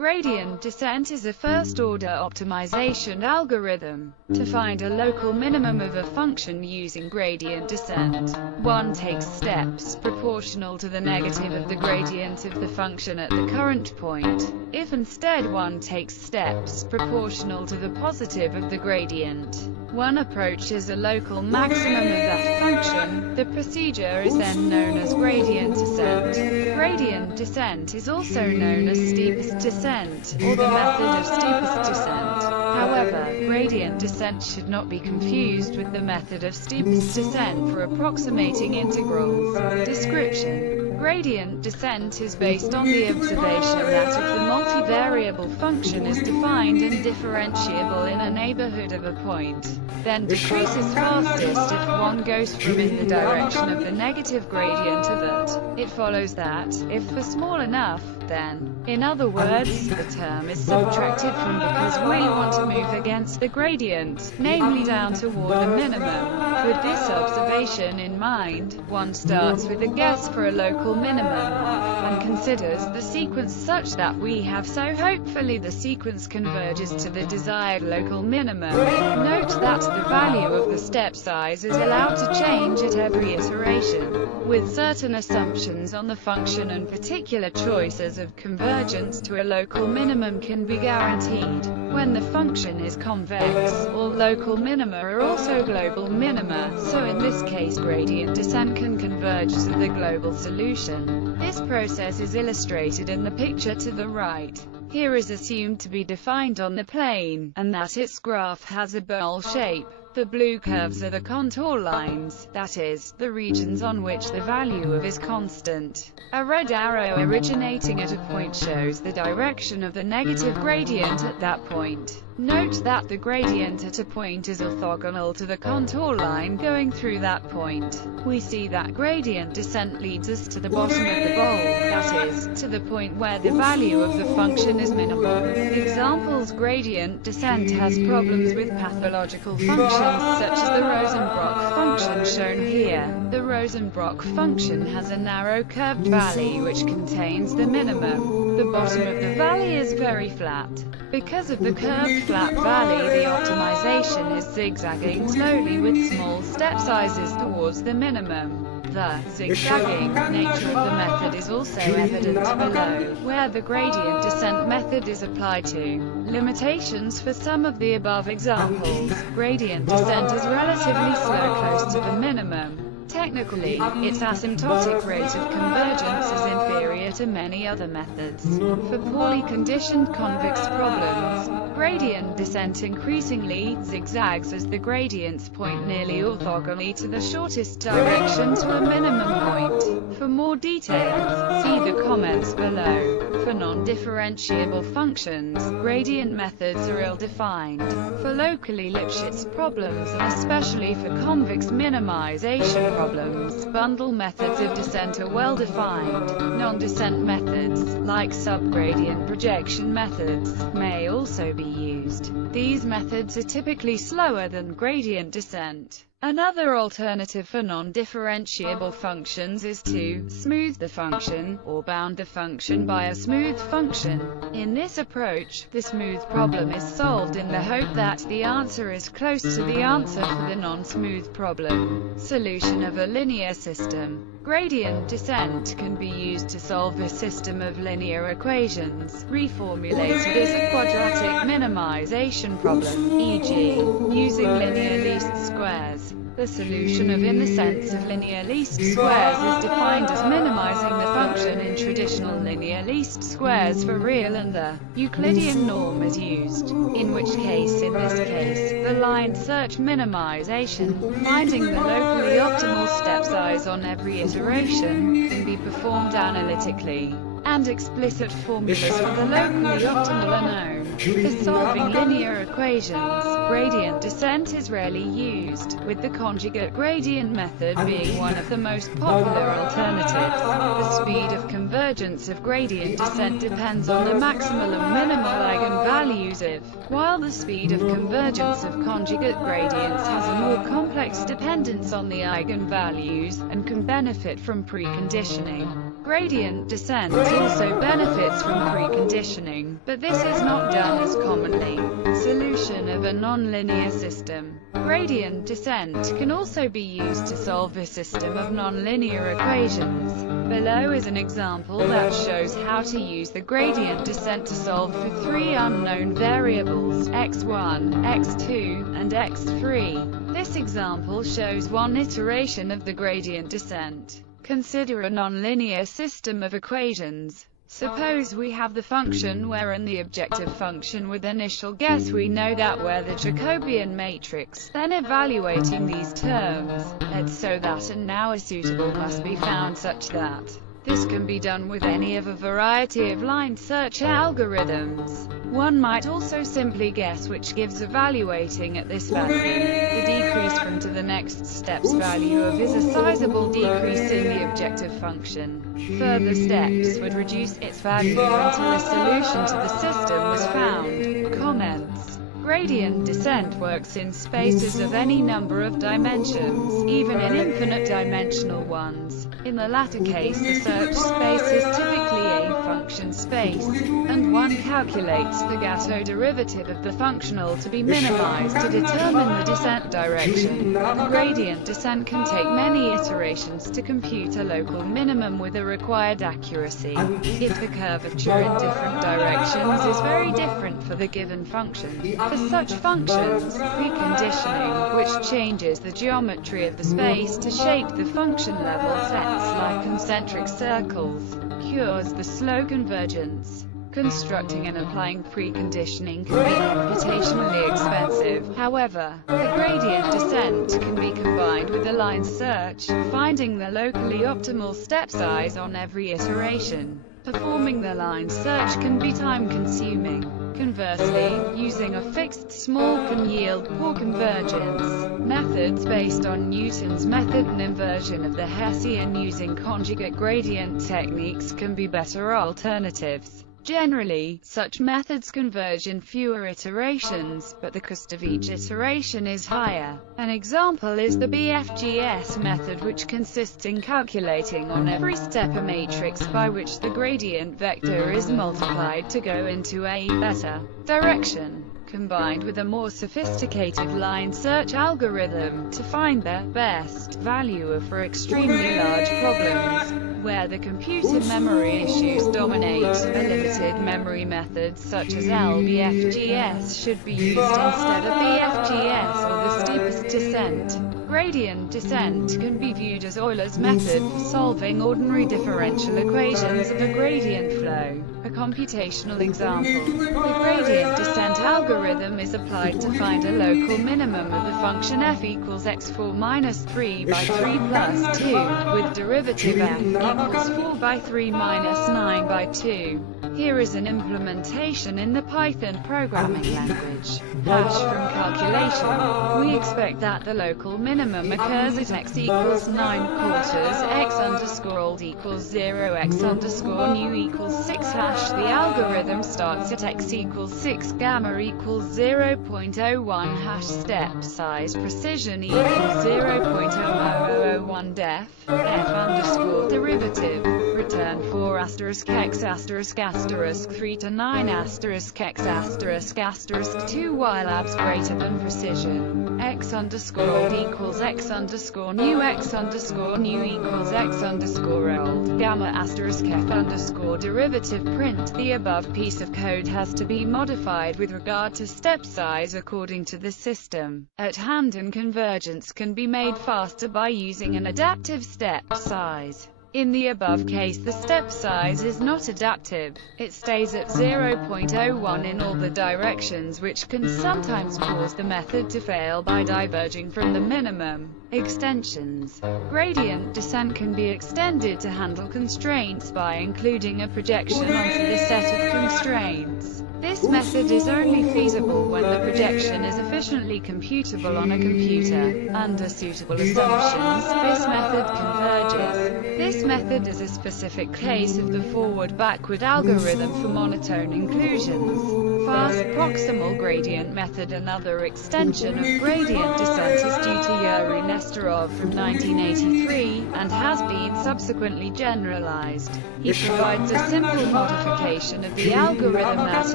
Gradient descent is a first-order optimization algorithm to find a local minimum of a function using gradient descent. One takes steps proportional to the negative of the gradient of the function at the current point. If instead one takes steps proportional to the positive of the gradient, one approaches a local maximum of that function. The procedure is then known as gradient descent. Gradient descent is also known as steepest descent, or the method of steepest descent. However, gradient descent should not be confused with the method of steepest descent for approximating integrals. Description: gradient descent is based on the observation that if the multivariable function is defined and differentiable in a neighborhood of a point, then decreases fastest if one goes from in the direction of the negative gradient of it. It follows that, if for small enough, then, in other words, the term is subtracted from because we want to move against the gradient, namely down toward the minimum. With this observation in mind, one starts with a guess for a local minimum, and considers the sequence such that we have so hopefully the sequence converges to the desired local minimum. Note that the value of the step size is allowed to change at every iteration, with certain assumptions on the function and particular choices of convergence to a local minimum can be guaranteed. When the function is convex, all local minima are also global minima, so in this case gradient descent can converge to the global solution. This process is illustrated in the picture to the right. Here is assumed to be defined on the plane, and that its graph has a bowl shape. The blue curves are the contour lines, that is, the regions on which the value of is constant. A red arrow originating at a point shows the direction of the negative gradient at that point. Note that the gradient at a point is orthogonal to the contour line going through that point. We see that gradient descent leads us to the bottom of the bowl, that is, to the point where the value of the function is minimal. Examples: gradient descent has problems with pathological functions such as the Rosenbrock function shown here. The Rosenbrock function has a narrow curved valley which contains the minimum. The bottom of the valley is very flat. Because of the curved flat valley, the optimization is zigzagging slowly with small step sizes towards the minimum. The zigzagging nature of the method is also evident below, where the gradient descent method is applied to. Limitations for some of the above examples: gradient descent is relatively slow close to the minimum. Technically, its asymptotic rate of convergence is inferior to many other methods. For poorly conditioned convex problems, gradient descent increasingly zigzags as the gradients point nearly orthogonally to the shortest direction to a minimum point. For more details, see the comments below. For non-differentiable functions, gradient methods are ill-defined. For locally Lipschitz problems and especially for convex minimization problems, bundle methods of descent are well-defined. Non-descent methods, like subgradient projection methods, may also be used. These methods are typically slower than gradient descent. Another alternative for non-differentiable functions is to smooth the function, or bound the function by a smooth function. In this approach, the smooth problem is solved in the hope that the answer is close to the answer for the non-smooth problem. Solution of a linear system. Gradient descent can be used to solve a system of linear equations, reformulated as a quadratic minimization problem, e.g., using linear least squares. The solution of in the sense of linear least squares is defined as minimizing the function in traditional linear least squares for real, and the Euclidean norm is used, in which case the line search minimization, finding the locally optimal step size on every iteration, can be performed analytically, and explicit formulas for the locally optimal are known. For solving linear equations, gradient descent is rarely used, with the conjugate gradient method being one of the most popular alternatives. The speed of convergence of gradient descent depends on the maximal and minimal eigenvalues of, while the speed of convergence of conjugate gradients has a more complex dependence on the eigenvalues, and can benefit from preconditioning. Gradient descent also benefits from preconditioning, but this is not done as commonly. Solution of a nonlinear system. Gradient descent can also be used to solve a system of nonlinear equations. Below is an example that shows how to use the gradient descent to solve for three unknown variables, x1, x2, and x3. This example shows one iteration of the gradient descent. Consider a nonlinear system of equations. Suppose we have the function where and the objective function with initial guess we know that where the Jacobian matrix, then evaluating these terms, let so that and now a suitable must be found such that. This can be done with any of a variety of line search algorithms. One might also simply guess which gives evaluating at this value. The decrease from to the next step's value of is a sizable decrease in the objective function. Further steps would reduce its value until a solution to the system was found. Comments. Gradient descent works in spaces of any number of dimensions, even in infinite dimensional ones. In the latter case, the search space is typically a function space, and one calculates the Gatto derivative of the functional to be minimized to determine the descent direction. The gradient descent can take many iterations to compute a local minimum with a required accuracy. If the curvature in different directions is very different for the given function, for such functions, preconditioning, which changes the geometry of the space to shape the function level sets like concentric circles, cures the slow convergence. Constructing and applying preconditioning can be computationally expensive. However, the gradient descent can be combined with the line search, finding the locally optimal step size on every iteration. Performing the line search can be time-consuming. Conversely, using a fixed small can yield poor convergence. Methods based on Newton's method and inversion of the Hessian using conjugate gradient techniques can be better alternatives. Generally, such methods converge in fewer iterations, but the cost of each iteration is higher. An example is the BFGS method, which consists in calculating on every step a matrix by which the gradient vector is multiplied to go into a better direction, combined with a more sophisticated line search algorithm to find the best value for extremely large problems, where the computer memory issues dominate. A limited memory method such as LBFGS should be used instead of BFGS or the steepest descent. Gradient descent can be viewed as Euler's method for solving ordinary differential equations of a gradient flow. A computational example. The gradient descent algorithm is applied to find a local minimum of the function f equals x4 minus 3 by 3 plus 2, with derivative f equals 4 by 3 minus 9 by 2. Here is an implementation in the Python programming language. Hash from calculation. We expect that the local minimum occurs at x equals 9 quarters, x underscore old equals 0, x underscore new equals 6 hash. The algorithm starts at x equals 6, gamma equals 0.01 hash, step size precision equals 0.0001 def, f underscore derivative, return 4 asterisk x asterisk asterisk 3 to 9 asterisk x asterisk asterisk 2 while abs greater than precision, x underscore old equals x underscore new equals x underscore old, gamma asterisk f underscore derivative print. The above piece of code has to be modified with regard to step size according to the system at hand, and convergence can be made faster by using an adaptive step size. In the above case, the step size is not adaptive. It stays at 0.01 in all the directions, which can sometimes cause the method to fail by diverging from the minimum. Extensions. Gradient descent can be extended to handle constraints by including a projection onto the set of constraints. This method is only feasible when the projection is efficiently computable on a computer. Under suitable assumptions, this method converges. This method is a specific case of the forward-backward algorithm for monotone inclusions. fast proximal gradient method. Another extension of gradient descent is due to Yuri Nesterov from 1983, and has been subsequently generalized. He provides a simple modification of the algorithm that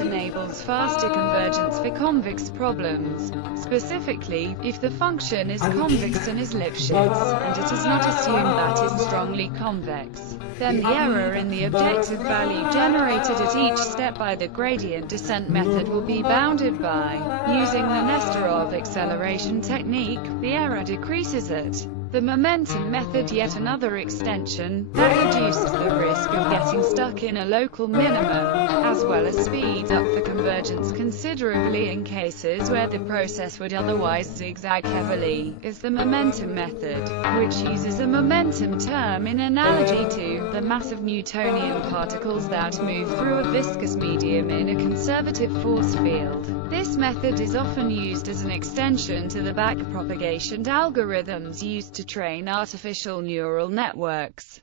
enables faster convergence for convex problems. Specifically, if the function is convex and is Lipschitz, and it is not assumed that it is strongly convex, then the error in the objective value generated at each step by the gradient descent method will be bounded by. Using the Nesterov acceleration technique, the error decreases at the momentum method, yet another extension, that reduces the risk of getting stuck in a local minimum, as well as speeds up the convergence considerably in cases where the process would otherwise zigzag heavily, is the momentum method, which uses a momentum term in analogy to the mass of Newtonian particles that move through a viscous medium in a conservative force field. This method is often used as an extension to the backpropagation algorithms used to train artificial neural networks.